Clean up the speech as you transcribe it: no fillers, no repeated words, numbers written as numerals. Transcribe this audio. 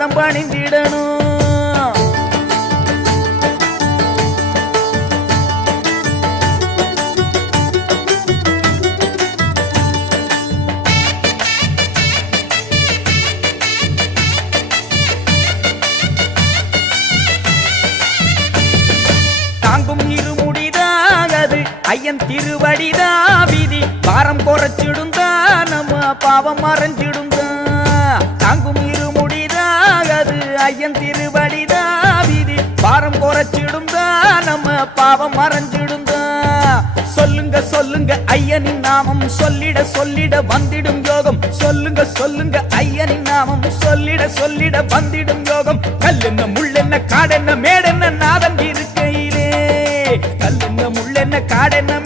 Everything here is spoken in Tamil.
பாதம் பணிந்திடணும். தாங்கும் இருமுடிதான் அது ஐயன் திருவடிதா விதி பாரம் குறைச்சிடுந்தா நம்ம பாவம் மறைஞ்சிடுந்தா. தாங்கும் இருமுடிதான் அது ஐயன் திருவடிதா விதி பாரம் குறைச்சிடுந்தா நம்ம பாவம் மறைஞ்சிடுந்தா. சொல்லுங்க சொல்லுங்க ஐயனின் நாமம் சொல்லிட சொல்லிட வந்திடும் யோகம். சொல்லுங்க சொல்லுங்க ஐயனின் நாமம் சொல்லிட சொல்லிட வந்திடும் யோகம். கல்லென்ன முள்ளென்ன காடென்ன மேடென்ன நாதன் இருக்கையிலே. கல்லென்ன முள்ளென்ன காடென்ன